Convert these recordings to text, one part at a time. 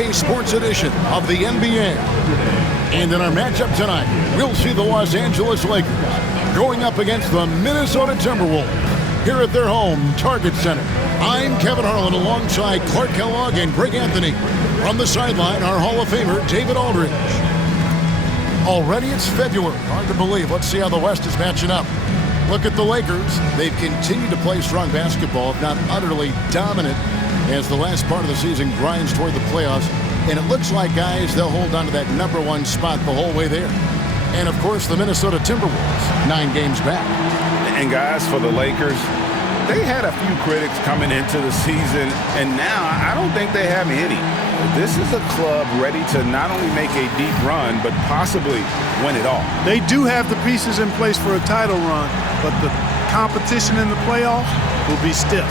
2K Sports Edition of the NBA. And in our matchup tonight, we'll see the Los Angeles Lakers going up against the Minnesota Timberwolves here at their home, Target Center. I'm Kevin Harlan alongside Clark Kellogg and Greg Anthony. From the sideline, our Hall of Famer, David Aldridge. Already it's February. Hard to believe. Let's see how the West is matching up. Look at the Lakers. They've continued to play strong basketball, if not utterly dominant, as the last part of the season grinds toward the playoffs. And it looks like, guys, they'll hold on to that #1 spot the whole way there. And, of course, the Minnesota Timberwolves, 9 games back. And, guys, for the Lakers, they had a few critics coming into the season, and now I don't think they have any. This is a club ready to not only make a deep run, but possibly win it all. They do have the pieces in place for a title run, but the competition in the playoffs will be stiff.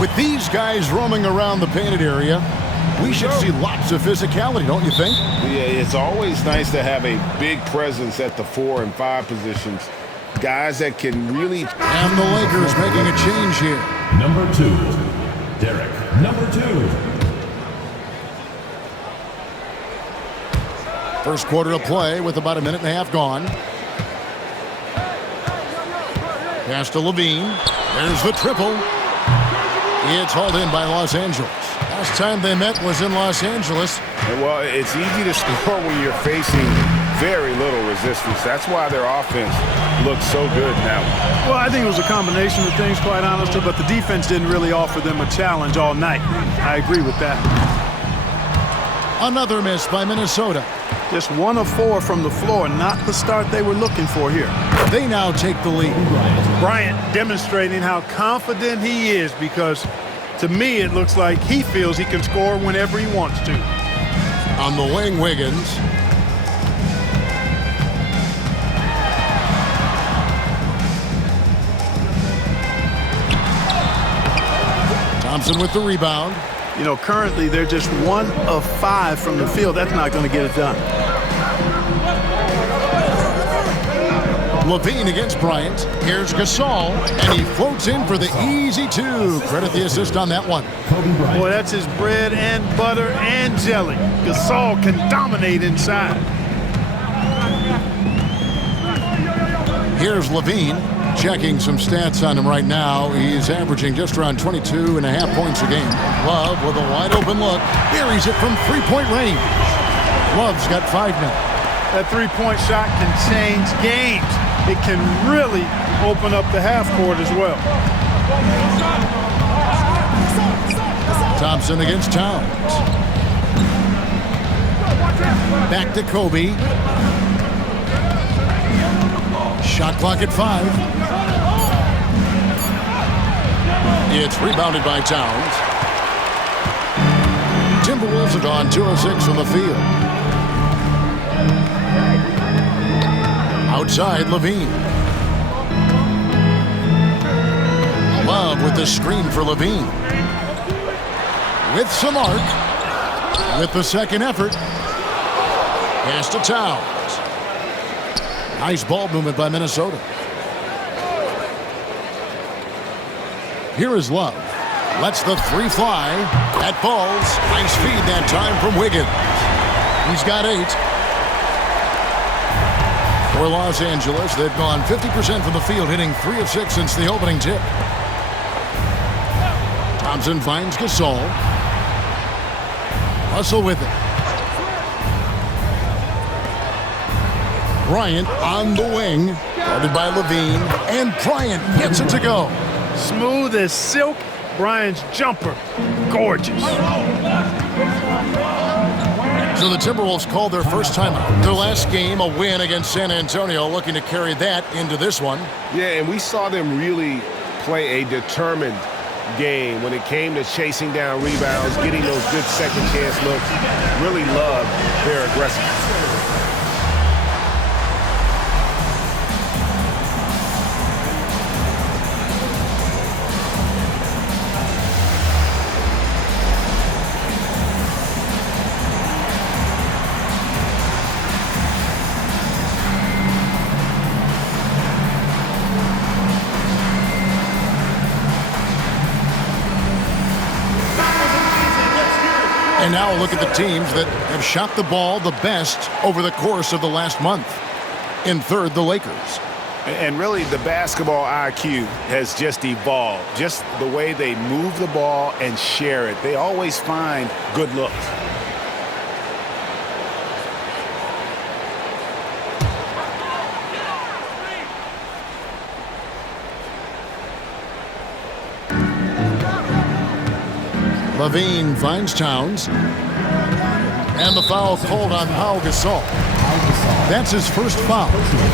With these guys roaming around the painted area, we should see lots of physicality, don't you think? Yeah, it's always nice to have a big presence at the 4 and 5 positions. Guys that can really... And the Lakers making a change here. Number 2, Derek. Number 2. First quarter of play with about a minute and a half gone. Pass to Levine. There's the triple. It's hauled in by Los Angeles. Last time they met was in Los Angeles. Well, it's easy to score when you're facing very little resistance. That's why their offense looks so good now. Well, I think it was a combination of things, quite honestly, but the defense didn't really offer them a challenge all night. I agree with that. Another miss by Minnesota. Just 1 of 4 from the floor, not the start they were looking for here. They now take the lead. Bryant demonstrating how confident he is, because to me it looks like he feels he can score whenever he wants to. On the wing, Wiggins. Thompson with the rebound. You know, currently they're just 1 of 5 from the field. That's not going to get it done. Levine against Bryant. Here's Gasol, and he floats in for the easy 2. Credit the assist on that one. Boy, that's his bread and butter and jelly. Gasol can dominate inside. Here's Levine. Checking some stats on him right now. He's averaging just around 22.5 points a game. Love with a wide open look. Buries it from 3-point range. Love's got 5 now. That 3-point shot can change games. It can really open up the half court as well. Thompson against Towns. Back to Kobe. Shot clock at 5. It's rebounded by Towns. Timberwolves have gone 2 of 6 from the field. Outside, Levine. Love with the screen for Levine. With some arc. With the second effort. Pass to Towns. Nice ball movement by Minnesota. Here is Love. Lets the 3 fly. That falls. Nice feed that time from Wiggins. He's got 8. For Los Angeles, they've gone 50% from the field, hitting 3 of 6 since the opening tip. Thompson finds Gasol. Russell with it. Bryant on the wing, guarded by Levine, and Bryant gets it to go. Smooth as silk. Bryant's jumper, gorgeous. So the Timberwolves called their first timeout. Their last game, a win against San Antonio, looking to carry that into this one. Yeah, and we saw them really play a determined game when it came to chasing down rebounds, getting those good second chance looks. Really loved their aggressiveness. And now a look at the teams that have shot the ball the best over the course of the last month. In third, the Lakers. And really, the basketball IQ has just evolved. Just the way they move the ball and share it. They always find good looks. Levine finds Towns. And the foul called on Pau Gasol. That's his first foul.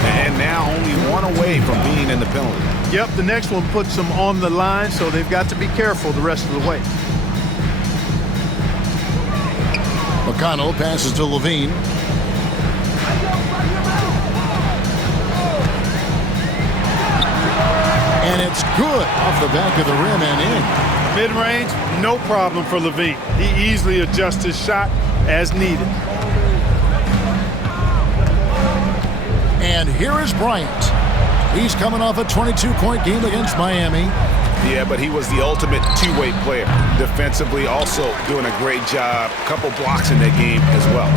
And now only one away from being in the penalty. Yep, the next one puts them on the line, so they've got to be careful the rest of the way. McConnell passes to Levine. And it's good off the back of the rim and in. Mid-range, no problem for Levine. He easily adjusts his shot as needed. And here is Bryant. He's coming off a 22-point game against Miami. Yeah, but he was the ultimate two-way player. Defensively, also doing a great job. Couple blocks in that game as well.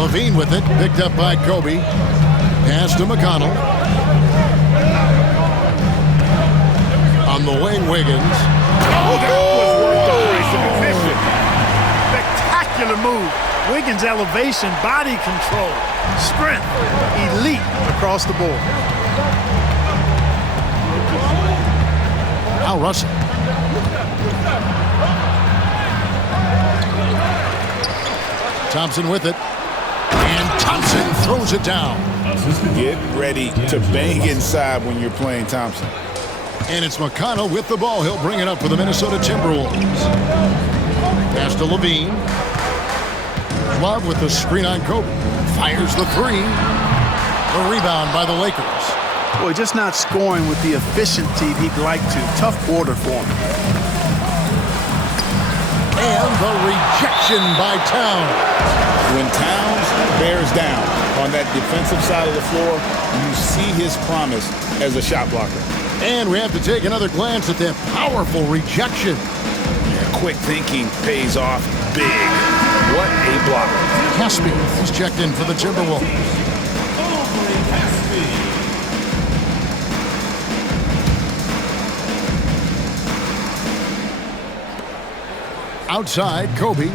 Levine with it, picked up by Kobe. Pass to McConnell. On the wing, Wiggins. Oh, that was worth the price of admission. Spectacular move. Wiggins' elevation, body control, strength, elite across the board. Al Russell. Thompson with it. And Thompson throws it down. Get ready to bang inside when you're playing Thompson. And it's McConnell with the ball. He'll bring it up for the Minnesota Timberwolves. Pass to Levine. Love with the screen on Kobe. Fires the three. The rebound by the Lakers. Boy, just not scoring with the efficiency he'd like to. Tough quarter for him. And the rejection by Towns. When Towns bears down on that defensive side of the floor, you see his promise as a shot blocker. And we have to take another glance at that powerful rejection. Yeah, quick thinking pays off big. What a block. Caspi is checked in for the Timberwolves. Outside, Kobe.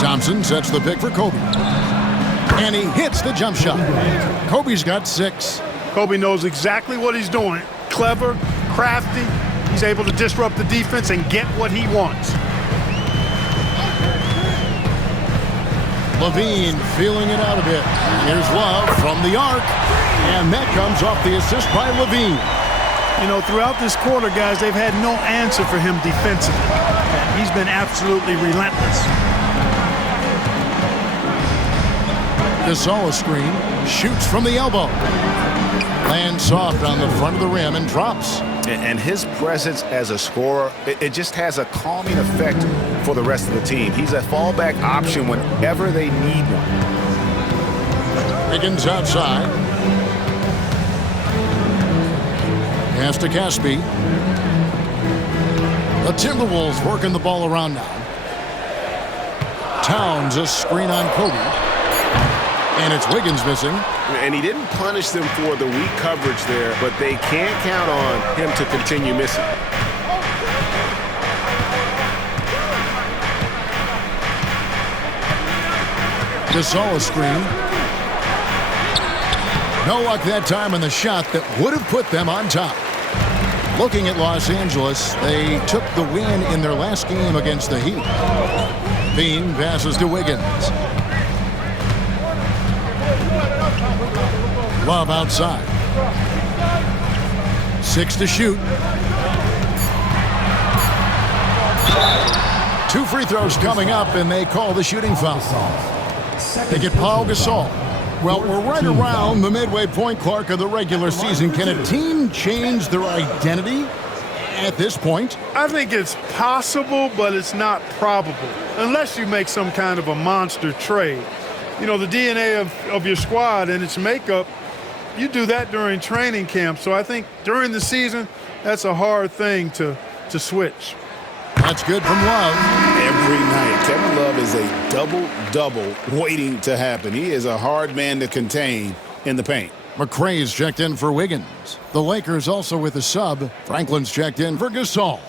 Thompson sets the pick for Kobe. And he hits the jump shot. Kobe's got 6. Kobe knows exactly what he's doing. Clever, crafty. He's able to disrupt the defense and get what he wants. Levine feeling it out a bit. Here's Love from the arc. And that comes off the assist by Levine. You know, throughout this quarter, guys, they've had no answer for him defensively. He's been absolutely relentless. Gasol screen. Shoots from the elbow. Lands soft on the front of the rim and drops. And his presence as a scorer, it just has a calming effect for the rest of the team. He's a fallback option whenever they need one. Wiggins outside. Pass to Caspi. The Timberwolves working the ball around now. Towns a screen on Kobe. And it's Wiggins missing. And he didn't punish them for the weak coverage there, but they can't count on him to continue missing. Gasol screen. No luck that time on the shot that would have put them on top. Looking at Los Angeles, they took the win in their last game against the Heat. Bean passes to Wiggins. Love outside. 6 to shoot. 2 free throws coming up, and they call the shooting foul. They get Pau Gasol. Well, we're right around the midway point, Clark, of the regular season. Can a team change their identity at this point? I think it's possible, but it's not probable, unless you make some kind of a monster trade. You know, the DNA of your squad and its makeup, you do that during training camp. So I think during the season, that's a hard thing to switch. That's good from Love. every night. Kevin Love is a double-double waiting to happen. He is a hard man to contain in the paint. McRae's checked in for Wiggins. The Lakers also with a sub. Franklin's checked in for Gasol.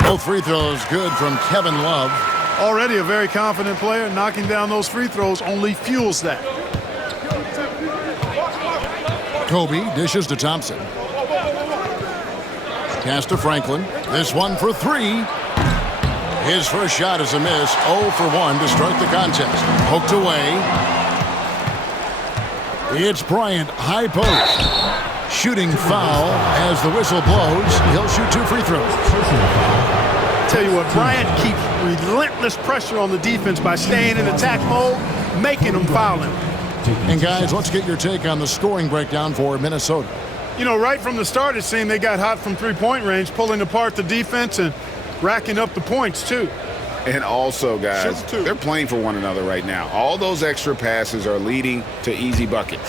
Both free throws good from Kevin Love. Already a very confident player. Knocking down those free throws only fuels that. Kobe dishes to Thompson. Pass to Franklin. This one for three. His first shot is a miss. 0 for 1 to start the contest. Poked away. It's Bryant, high post. Shooting foul as the whistle blows. He'll shoot 2 free throws. Tell you what, Bryant keeps relentless pressure on the defense by staying in attack mode, making them foul him. And guys, let's get your take on the scoring breakdown for Minnesota. You know, right from the start, it seemed they got hot from three-point range, pulling apart the defense and racking up the points, too. And also, guys, they're playing for one another right now. All those extra passes are leading to easy buckets.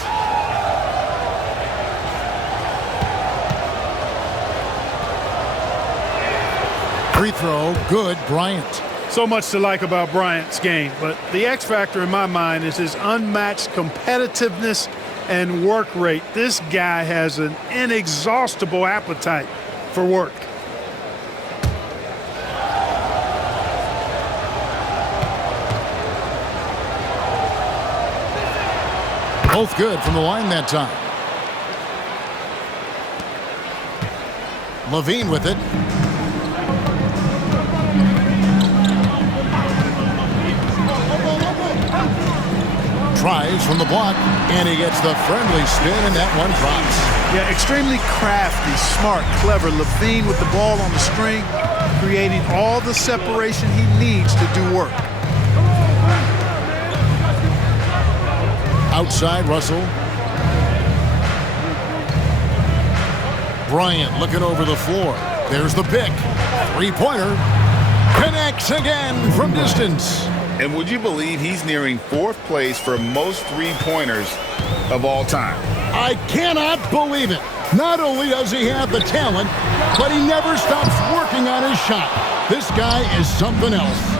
Free throw, good, Bryant. So much to like about Bryant's game, but the X factor in my mind is his unmatched competitiveness and work rate. This guy has an inexhaustible appetite for work. Both good from the line that time. Levine with it. Tries from the block, and he gets the friendly spin, and that one drops. Yeah, extremely crafty, smart, clever. Levine with the ball on the string, creating all the separation he needs to do work. Outside, Russell. Bryant looking over the floor. There's the pick. Three-pointer. Connects again from distance. And would you believe he's nearing 4th place for most three-pointers of all time? I cannot believe it. Not only does he have the talent, but he never stops working on his shot. This guy is something else.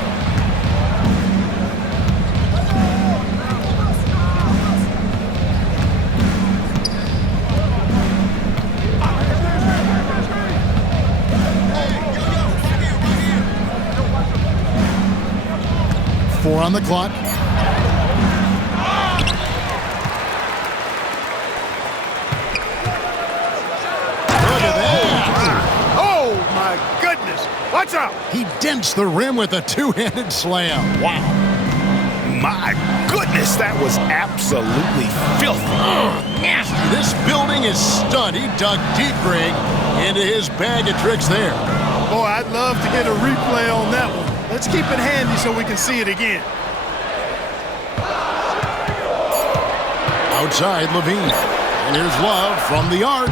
Four on the clock. Look at that. Oh, my goodness. Watch out. He dents the rim with a two-handed slam. Wow. My goodness, that was absolutely filthy. Nasty. This building is stud. He dug deep, Greg, into his bag of tricks there. Boy, I'd love to get a replay on that one. Let's keep it handy so we can see it again. Outside, Levine. And here's Love from the arc.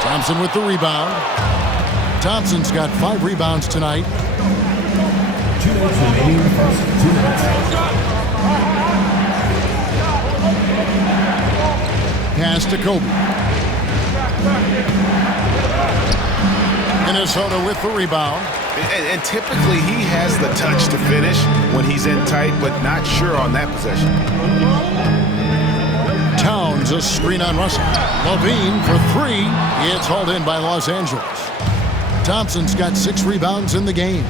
Thompson with the rebound. Thompson's got 5 rebounds tonight. 2 minutes remaining in the first. 2 minutes. Pass to Kobe. Minnesota with the rebound. And typically he has the touch to finish when he's in tight, but not sure on that possession. Towns a screen on Russell. Levine for 3. It's hauled in by Los Angeles. Thompson's got 6 rebounds in the game.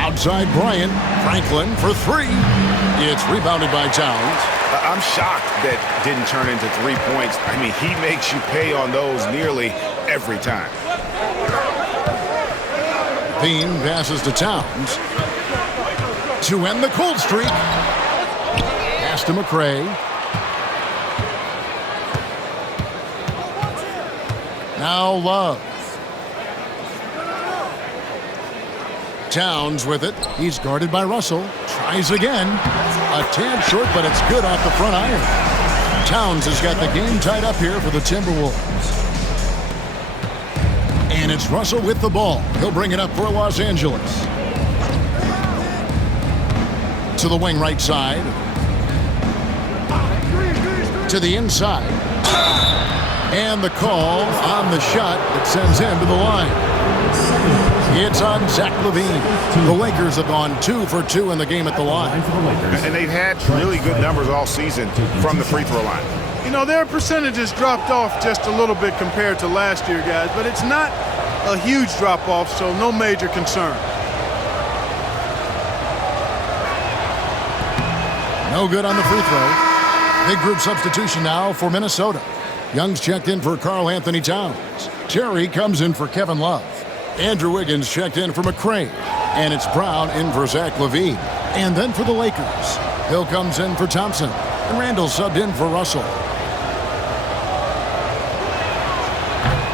Outside Bryant. Franklin for 3. It's rebounded by Towns. I'm shocked that didn't turn into 3 points. I mean, he makes you pay on those nearly every time. Bean passes to Towns to end the cold streak. Pass to McRae. Now Love. Towns with it. He's guarded by Russell. Tries again. A tad short, but it's good off the front iron. Towns has got the game tied up here for the Timberwolves. And it's Russell with the ball. He'll bring it up for Los Angeles. To the wing right side. to the inside. And the call on the shot that sends him to the line. It's on Zach LaVine. The Lakers have gone 2 for 2 in the game at the line. And they've had really good numbers all season from the free throw line. You know, their percentages dropped off just a little bit compared to last year, guys, but it's not a huge drop-off, so no major concern. No good on the free throw. Big group substitution now for Minnesota. Young's checked in for Karl Anthony Towns. Terry comes in for Kevin Love. Andrew Wiggins checked in for McCray. And it's Brown in for Zach LaVine. And then for the Lakers, Hill comes in for Thompson. And Randall subbed in for Russell.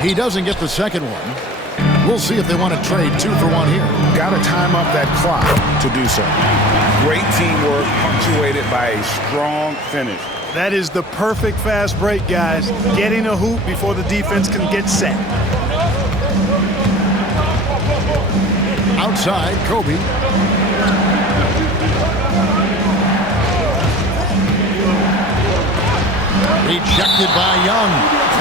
He doesn't get the second one. We'll see if they want to trade 2 for 1 here. Got to time up that clock to do so. Great teamwork punctuated by a strong finish. That is the perfect fast break, guys. Getting a hoop before the defense can get set. Outside, Kobe. Rejected by Young.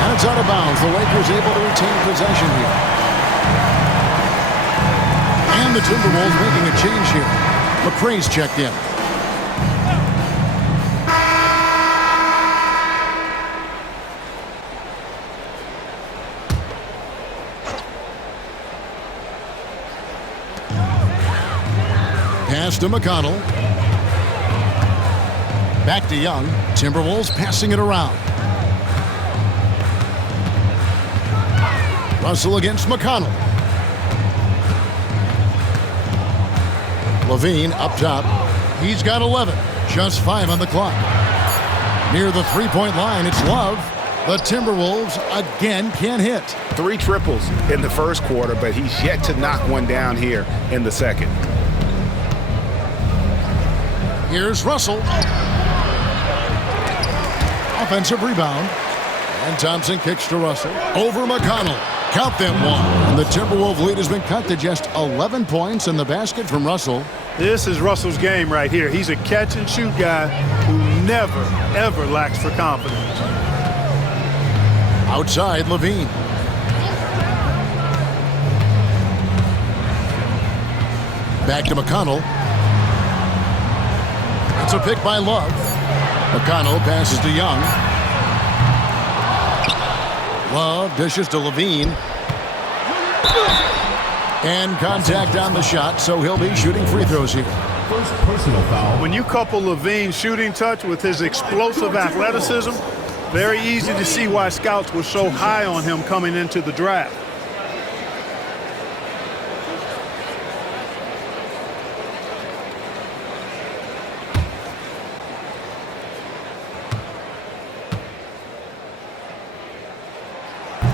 And it's out of bounds. The Lakers able to retain possession here. And the Timberwolves making a change here. McCray's checked in. Pass to McConnell. Back to Young. Timberwolves passing it around. Russell against McConnell. LaVine up top. He's got 11. Just 5 on the clock. Near the three-point line, it's Love. The Timberwolves again can't hit. 3 triples in the first quarter, but he's yet to knock one down here in the second. Here's Russell. Offensive rebound. And Thompson kicks to Russell. Over McConnell. Count them 1. And the Timberwolves lead has been cut to just 11 points in the basket from Russell. This is Russell's game right here. He's a catch-and-shoot guy who never, ever lacks for confidence. Outside, LaVine. Back to McConnell. It's a pick by Love. McConnell passes to Young. Love dishes to LaVine. And contact on the shot, so he'll be shooting free throws here. First personal foul. When you couple LaVine's shooting touch with his explosive athleticism, very easy to see why scouts were so high on him coming into the draft.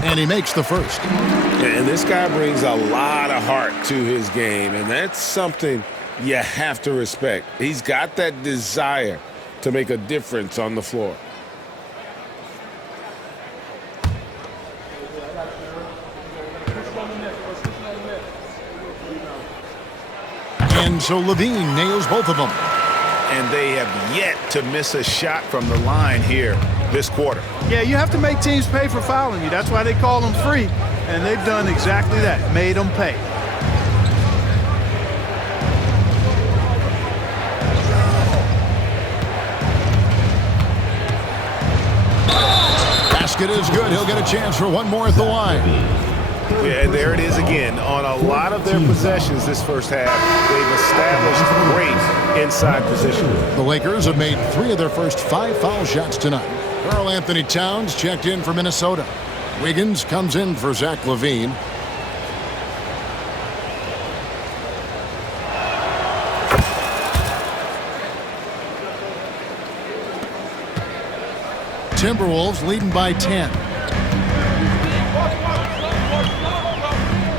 And he makes the first. And this guy brings a lot of heart to his game, and that's something you have to respect. He's got that desire to make a difference on the floor. And so LaVine nails both of them. And they have yet to miss a shot from the line here this quarter. Yeah, you have to make teams pay for fouling you. That's why they call them free. And they've done exactly that, made them pay. Basket is good. He'll get a chance for one more at the line. Yeah, and there it is again. On a lot of their possessions this first half, they've established great inside position. The Lakers have made 3 of their first 5 foul shots tonight. Karl Anthony Towns checked in for Minnesota. Wiggins comes in for Zach LaVine. Timberwolves leading by 10.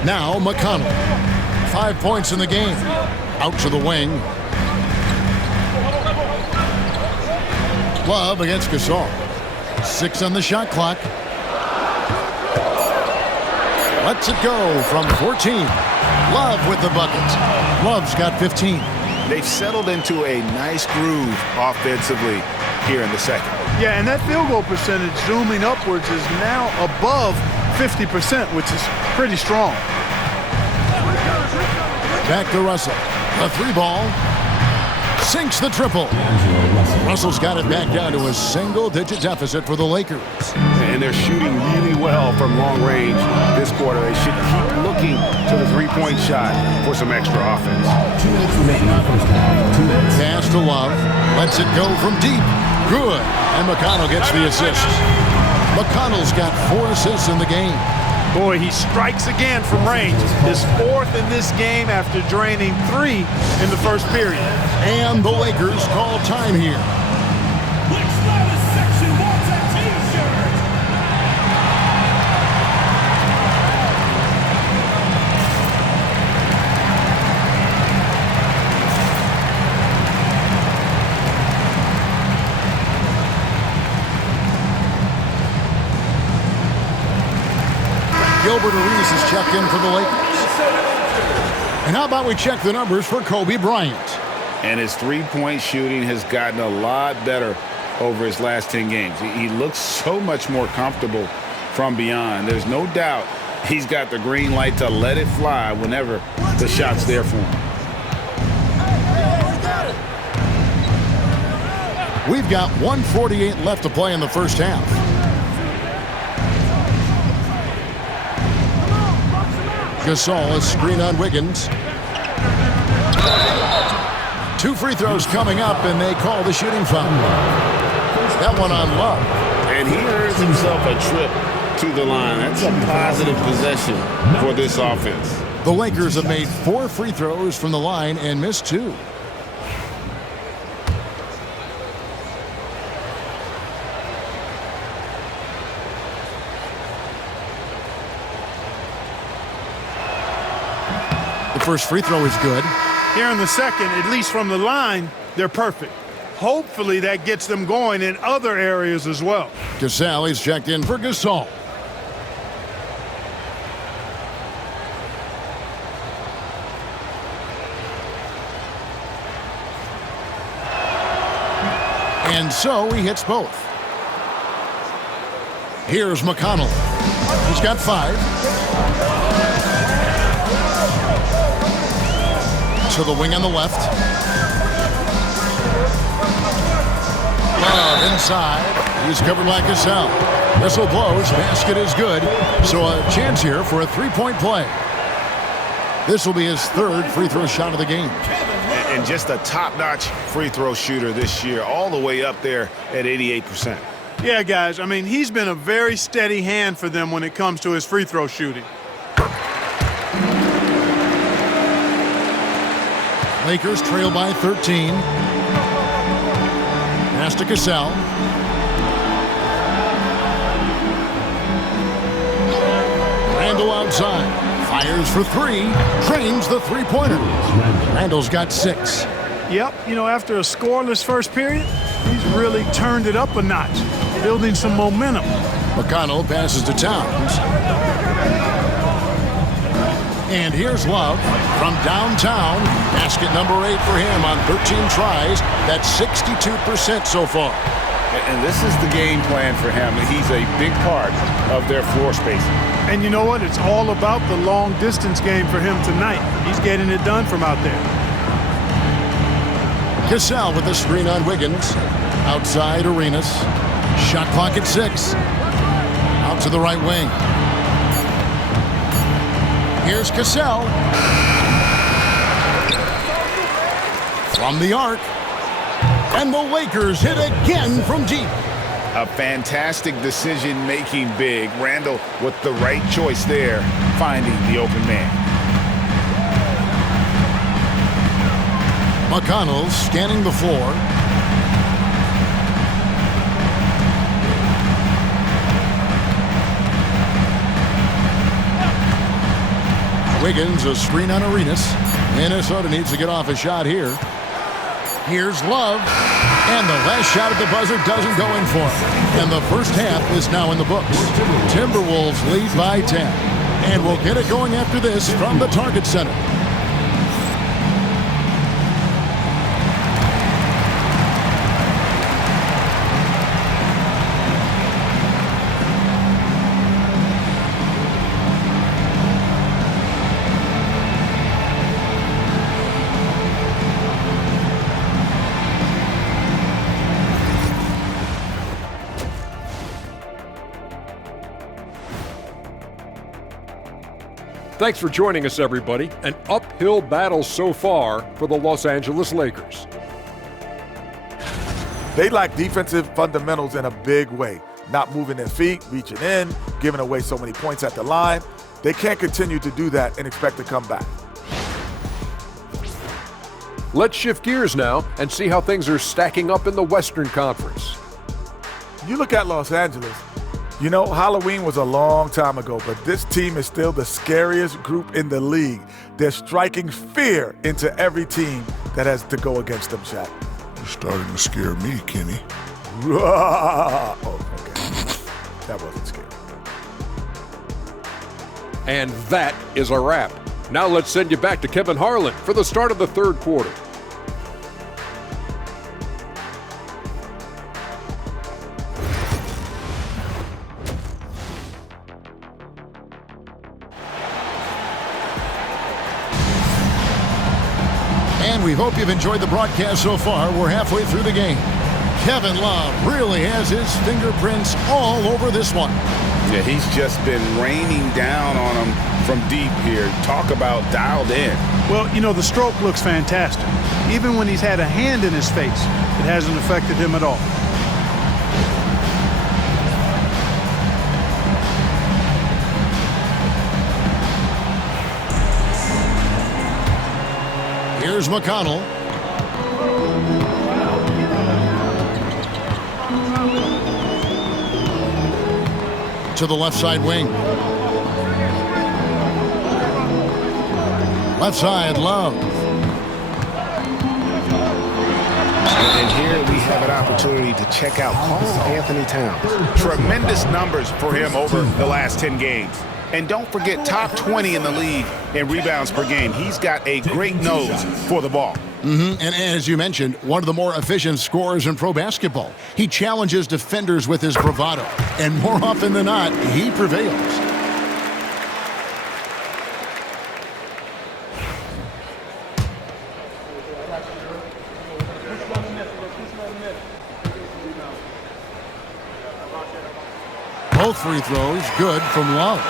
Now McConnell. 5 points in the game. Out to the wing. Love against Gasol. 6 on the shot clock. Lets it go from 14. Love with the bucket. Love's got 15. They've settled into a nice groove offensively. here in the second. Yeah, and that field goal percentage zooming upwards is now above 50%, which is pretty strong. Back to Russell. A 3-ball. Sinks the triple. Russell's got it back down to a single-digit deficit for the Lakers. And they're shooting really well from long range this quarter. They should keep looking to the three-point shot for some extra offense. Pass to Love. Lets it go from deep. Good. And McConnell gets the assist. McConnell's got 4 assists in the game. Boy, he strikes again from range. His 4th in this game after draining 3 in the first period. And the Lakers call time here. Gilbert Arenas is checked in for the Lakers. And how about we check the numbers for Kobe Bryant? And his three-point shooting has gotten a lot better over his last 10 games. He looks so much more comfortable from beyond. There's no doubt he's got the green light to let it fly whenever the shot's there for him. We've got 1:48 left to play in the first half. Gasol is screen on Wiggins. 2 free throws coming up, and they call the shooting foul. That one on Love. And he earns himself a trip to the line. That's a positive possession for this offense. The Lakers have made 4 free throws from the line and missed 2. The first free throw is good. Here in the second, at least from the line, they're perfect. Hopefully that gets them going in other areas as well. Gasol is checked in for Gasol. And so he hits both. Here's McConnell. He's got 5. To the wing on the left. Love inside. He's covered by Gasol. Whistle blows. Basket is good. So a chance here for a 3-point play. This will be his 3rd free throw shot of the game. And just a top-notch free throw shooter this year, all the way up there at 88%. Yeah, guys, I mean, he's been a very steady hand for them when it comes to his free throw shooting. Lakers trail by 13. Pass to Gasol. Randall outside. Fires for 3. Drains the 3-pointer. Randall's got 6. Yep, you know, after a scoreless first period, he's really turned it up a notch, building some momentum. McConnell passes to Towns. And here's Love from downtown. Basket number 8 for him on 13 tries. That's 62% so far. And this is the game plan for him. He's a big part of their floor spacing. And you know what? It's all about the long distance game for him tonight. He's getting it done from out there. Gasol with the screen on Wiggins. Outside Arenas. Shot clock at 6. Out to the right wing. Here's Gasol. From the arc. And the Lakers hit again from deep. A fantastic decision-making big. Randall with the right choice there, finding the open man. McConnell scanning the floor. Wiggins, a screen on Arenas. Minnesota needs to get off a shot here. Here's Love. And the last shot at the buzzer doesn't go in for him. And the first half is now in the books. Timberwolves lead by 10. And we'll get it going after this from the Target Center. Thanks for joining us, everybody. An uphill battle so far for the Los Angeles Lakers. They lack defensive fundamentals in a big way. Not moving their feet, reaching in, giving away so many points at the line. They can't continue to do that and expect to come back. Let's shift gears now and see how things are stacking up in the Western Conference. You look at Los Angeles, you know, Halloween was a long time ago, but this team is still the scariest group in the league. They're striking fear into every team that has to go against them, Shaq. You're starting to scare me, Kenny. Oh, okay. That wasn't scary. And that is a wrap. Now let's send you back to Kevin Harlan for the start of the third quarter. And we hope you've enjoyed the broadcast so far. We're halfway through the game. Kevin Love really has his fingerprints all over this one. Yeah, he's just been raining down on him from deep here. Talk about dialed in. Well, you know, the stroke looks fantastic. Even when he's had a hand in his face, it hasn't affected him at all. Here's McConnell. To the left side wing. Left side, Love. And here we have an opportunity to check out Carl Anthony Towns. Tremendous numbers for him over the last 10 games. And don't forget, top 20 in the league in rebounds per game. He's got a great nose for the ball. And as you mentioned, one of the more efficient scorers in pro basketball. He challenges defenders with his bravado, and more often than not, he prevails. Both free throws good from Love.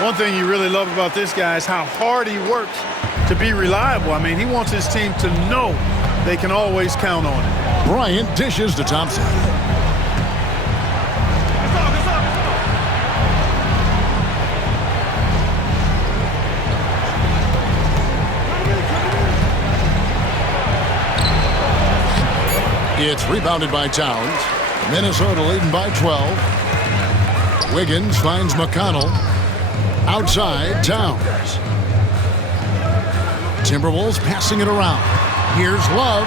One thing you really love about this guy is how hard he works to be reliable. I mean, he wants his team to know they can always count on it. Bryant dishes to Thompson. It's rebounded by Towns. Minnesota leading by 12. Wiggins finds McConnell. Outside, Towns. Timberwolves passing it around. Here's Love.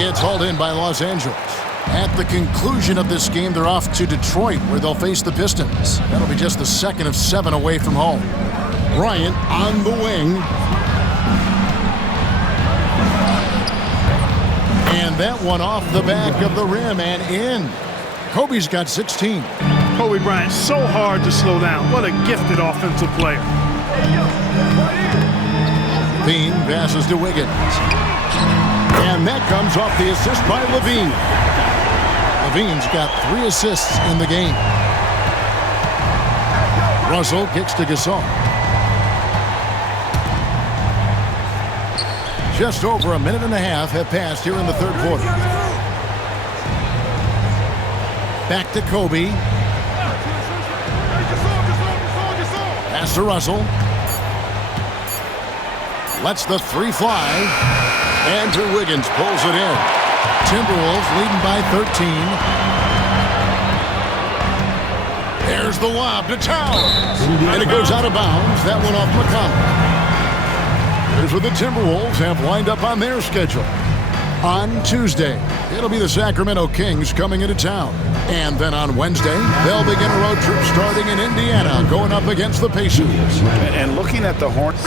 It's hauled in by Los Angeles. At the conclusion of this game, they're off to Detroit, where they'll face the Pistons. That'll be just the second of 7 away from home. Bryant on the wing. And that one off the back of the rim and in. Kobe's got 16. Kobe Bryant, so hard to slow down. What a gifted offensive player. Bean passes to Wiggins. And that comes off the assist by Levine. Levine's got 3 assists in the game. Russell kicks to Gasol. Just over a minute and a half have passed here in the third quarter. Back to Kobe. Pass to Russell. Lets the 3 fly. Andrew Wiggins pulls it in. Timberwolves leading by 13. There's the lob to Towns. And it goes out of bounds. That one off McConnell. Here's what the Timberwolves have lined up on their schedule. On Tuesday, it'll be the Sacramento Kings coming into town. And then on Wednesday, they'll begin a road trip starting in Indiana, going up against the Pacers. And looking at the Hornets.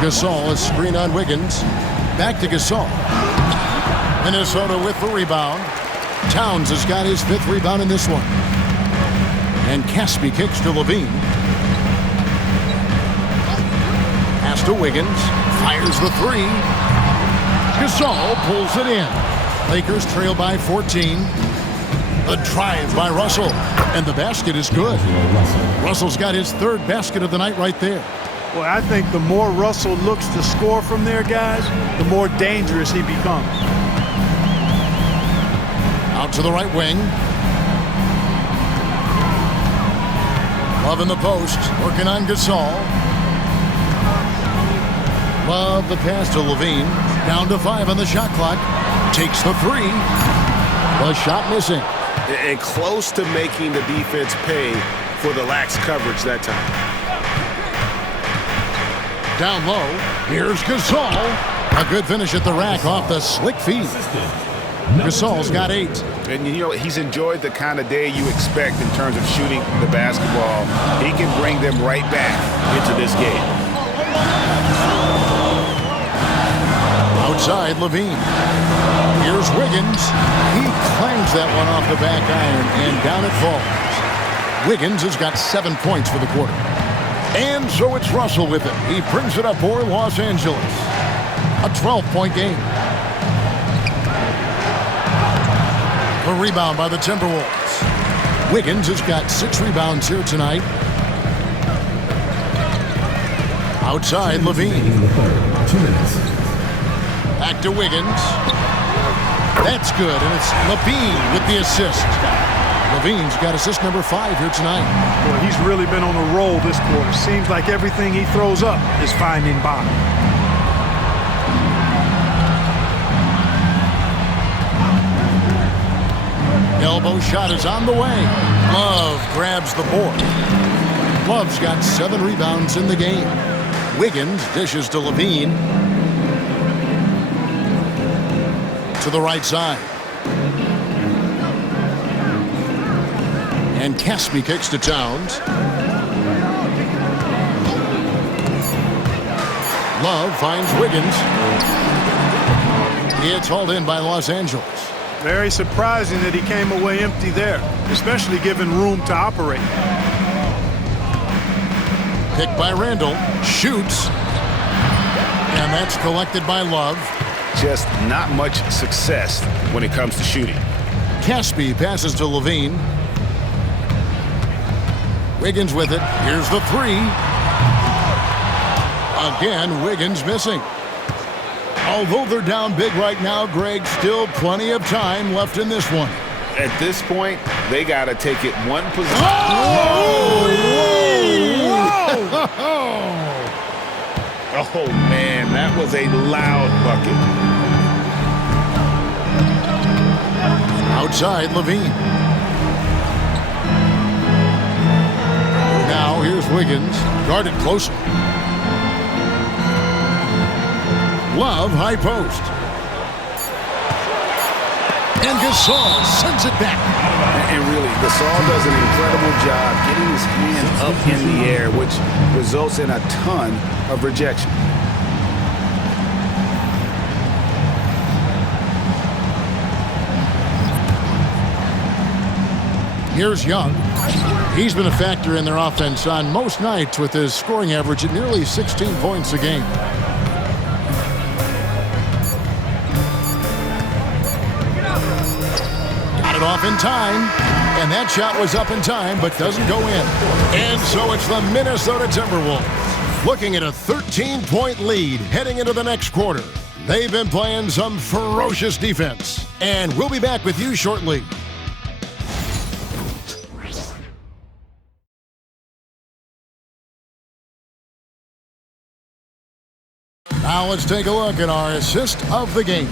Gasol is screen on Wiggins. Back to Gasol. Minnesota with the rebound. Towns has got his 5th rebound in this one. And Caspi kicks to Levine. Pass to Wiggins. Fires the three. Gasol pulls it in. Lakers trail by 14. The drive by Russell. And the basket is good. Russell's got his third basket of the night right there. Well, I think the more Russell looks to score from there, guys, the more dangerous he becomes. Out to the right wing. Love in the post. Working on Gasol. Love the pass to Levine. Down to 5 on the shot clock. Takes the three. The shot missing. And close to making the defense pay for the lax coverage that time. Down low. Here's Gasol. A good finish at the rack off the slick feed. Gasol's got 8. And, you know, he's enjoyed the kind of day you expect in terms of shooting the basketball. He can bring them right back into this game. Outside, Levine. Here's Wiggins. He clangs that one off the back iron, and down it falls. Wiggins has got 7 points for the quarter. And so it's Russell with it. He brings it up for Los Angeles. A 12-point game. A rebound by the Timberwolves. Wiggins has got 6 rebounds here tonight. Outside, Levine. 2 minutes. Back to Wiggins. That's good, and it's Levine with the assist. Levine's got assist number 5 here tonight. Boy, he's really been on a roll this quarter. Seems like everything he throws up is finding bottom. Elbow shot is on the way. Love grabs the board. Love's got 7 rebounds in the game. Wiggins dishes to Levine. To the right side. And Caspi kicks to Towns. Love finds Wiggins. It's hauled in by Los Angeles. Very surprising that he came away empty there, especially given room to operate. Picked by Randall. Shoots. And that's collected by Love. Just not much success when it comes to shooting. Caspi passes to Levine. Wiggins with it. Here's the three. Again, Wiggins missing. Although they're down big right now, Greg, still plenty of time left in this one. At this point, they got to take it one possession. Oh, man, that was a loud bucket. Outside, Levine. Now here's Wiggins, guarded closer. Love, high post. And Gasol sends it back. And really, Gasol does an incredible job getting his hand up in the air, which results in a ton of rejection. Here's Young. He's been a factor in their offense on most nights with his scoring average at nearly 16 points a game. Got it off in time, and that shot was up in time but doesn't go in. And so it's the Minnesota Timberwolves looking at a 13-point lead heading into the next quarter. They've been playing some ferocious defense, and we'll be back with you shortly. Now let's take a look at our assist of the game.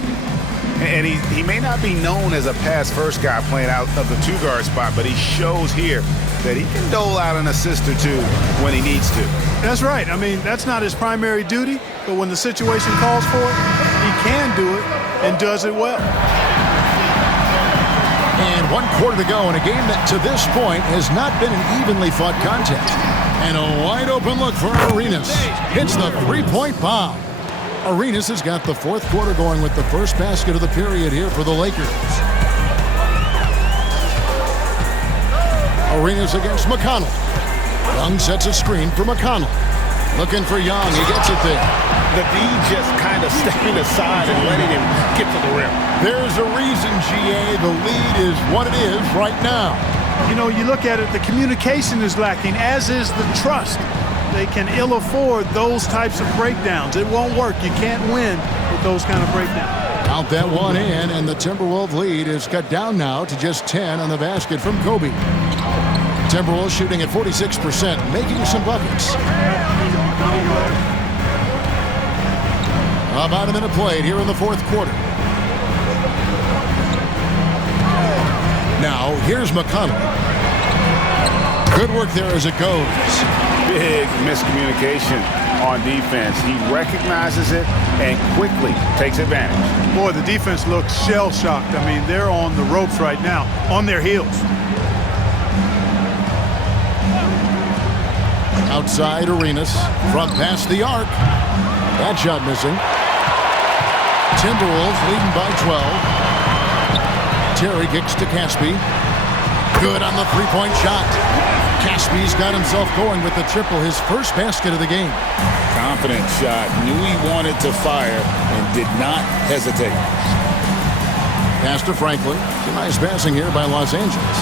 And he may not be known as a pass-first guy playing out of the two-guard spot, but he shows here that he can dole out an assist or two when he needs to. That's right. I mean, that's not his primary duty, but when the situation calls for it, he can do it and does it well. And 1 quarter to go in a game that to this point has not been an evenly fought contest. And a wide open look for Arenas. Hits the three-point bomb. Arenas has got the 4th quarter going with the first basket of the period here for the Lakers. Arenas against McConnell. Young sets a screen for McConnell. Looking for Young. He gets it there. The D just kind of stepping aside and letting him get to the rim. There's a reason, GA, the lead is what it is right now. You know, you look at it, the communication is lacking, as is the trust. They can ill afford those types of breakdowns. It won't work. You can't win with those kind of breakdowns. Count that one in, and the Timberwolves lead is cut down now to just 10 on the basket from Kobe. Timberwolves shooting at 46%, making some buckets. About a minute played here in the fourth quarter. Now, here's McConnell. Good work there as it goes. Big miscommunication on defense. He recognizes it and quickly takes advantage. Boy, the defense looks shell-shocked. I mean, they're on the ropes right now, on their heels. Outside Arenas, from past the arc. That shot missing. Timberwolves leading by 12. Terry kicks to Caspi. Good on the three-point shot. Caspi's got himself going with the triple, his first basket of the game. Confident shot. Knew he wanted to fire and did not hesitate. Pass to Franklin. Some nice passing here by Los Angeles.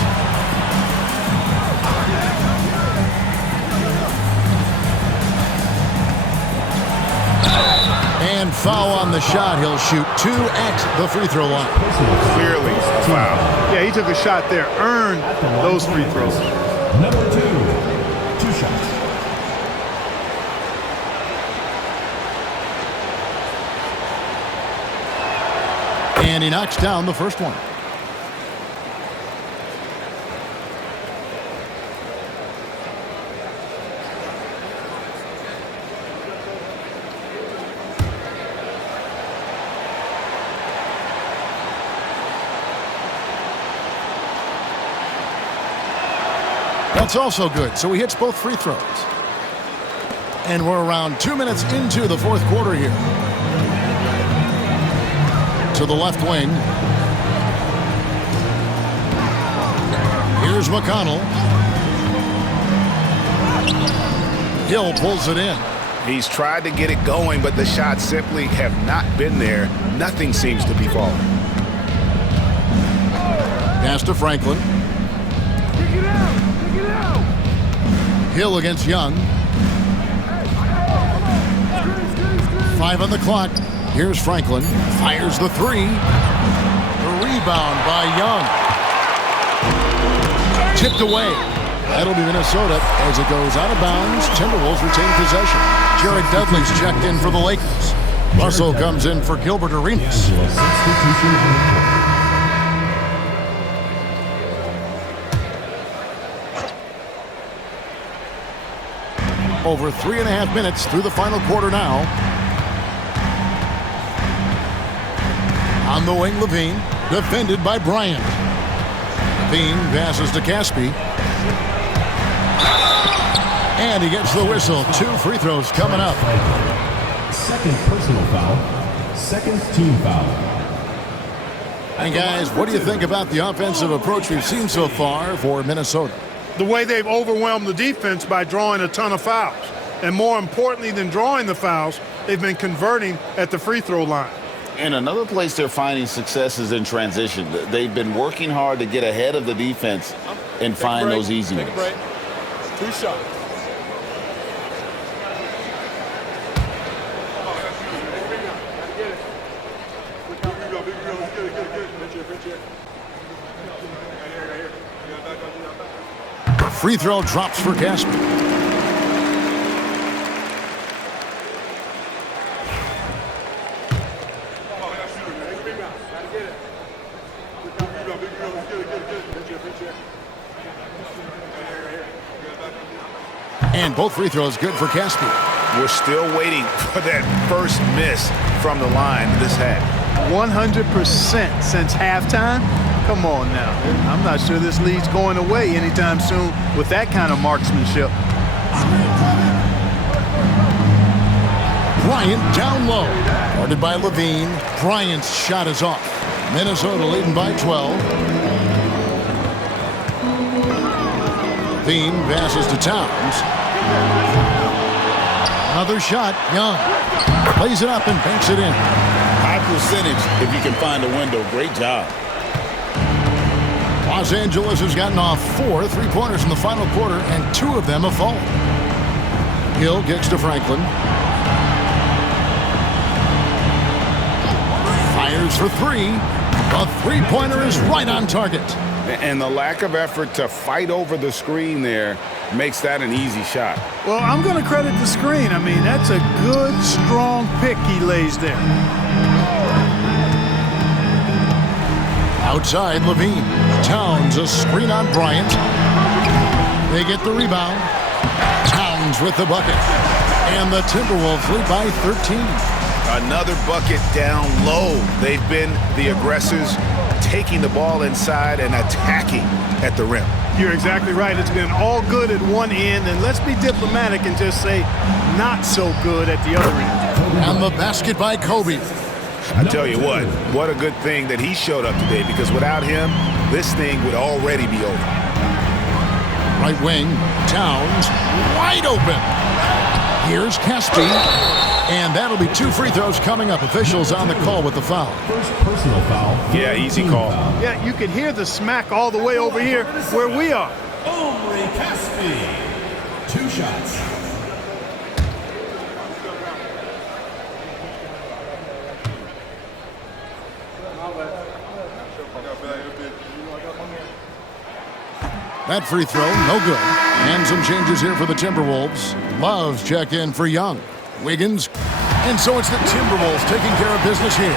And foul on the shot. He'll shoot 2 at the free throw line. Clearly a foul. Yeah, he took a shot there, earned those free throws. Number 2, 2 shots. And he knocks down the first one. That's also good, so he hits both free throws. And we're around 2 minutes into the fourth quarter here. To the left wing. Here's McConnell. Hill pulls it in. He's tried to get it going, but the shots simply have not been there. Nothing seems to be falling. Pass to Franklin. Hill against Young. 5 on the clock. Here's Franklin. Fires the 3. The rebound by Young. Tipped away. That'll be Minnesota as it goes out of bounds. Timberwolves retain possession. Jared Dudley's checked in for the Lakers. Russell comes in for Gilbert Arenas. Over 3.5 minutes through the final quarter now. On the wing, Levine, defended by Bryant. Levine passes to Caspi. And he gets the whistle. 2 free throws coming up. Second personal foul. Second team foul. And guys, what do you think about the offensive approach we've seen so far for Minnesota? The way they've overwhelmed the defense by drawing a ton of fouls. And more importantly than drawing the fouls, they've been converting at the free throw line. And another place they're finding success is in transition. They've been working hard to get ahead of the defense and find those easy ones. 2 shots. Free throw drops for Caspi. And both free throws good for Caspi. We're still waiting for that first miss from the line this half. 100% since halftime. Come on now. I'm not sure this lead's going away anytime soon with that kind of marksmanship. Bryant down low. Guarded by Levine. Bryant's shot is off. Minnesota leading by 12. Levine passes to Towns. Another shot, Young. Plays it up and banks it in. High percentage if you can find a window. Great job. Los Angeles has gotten off 4 3-pointers in the final quarter, and 2 of them have fallen. Hill gets to Franklin. Fires for 3. The three-pointer is right on target. And the lack of effort to fight over the screen there makes that an easy shot. Well, I'm going to credit the screen. I mean, that's a good, strong pick he lays there. Outside, Levine. Towns a screen on Bryant. They get the rebound. Towns with the bucket. And the Timberwolves lead by 13. Another bucket down low. They've been the aggressors, taking the ball inside and attacking at the rim. You're exactly right. It's been all good at one end, and let's be diplomatic and just say not so good at the other end. And the basket by Kobe. I tell you what a good thing that he showed up today, because without him, this thing would already be over. Right wing, Towns, wide open. Here's Caspi, and that'll be 2 free throws coming up. Officials on the call with the foul. First personal foul. Yeah, easy call. Yeah, you can hear the smack all the way over here where we are. Omri Caspi. 2 shots. That free throw, no good. And some changes here for the Timberwolves. Love's check in for Young. Wiggins. And so it's the Timberwolves taking care of business here.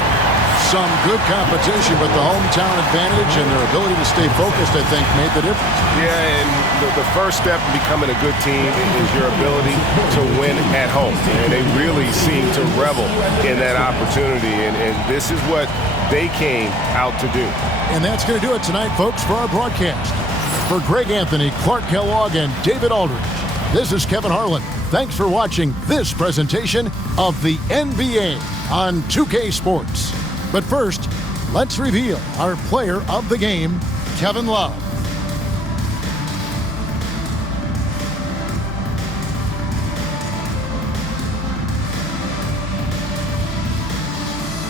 Some good competition, but the hometown advantage and their ability to stay focused, I think, made the difference. Yeah, and the first step in becoming a good team is your ability to win at home. And they really seem to revel in that opportunity, and this is what they came out to do. And that's going to do it tonight, folks, for our broadcast. For Greg Anthony, Clark Kellogg, and David Aldridge, this is Kevin Harlan. Thanks for watching this presentation of the NBA on 2K Sports. But first, let's reveal our player of the game, Kevin Love.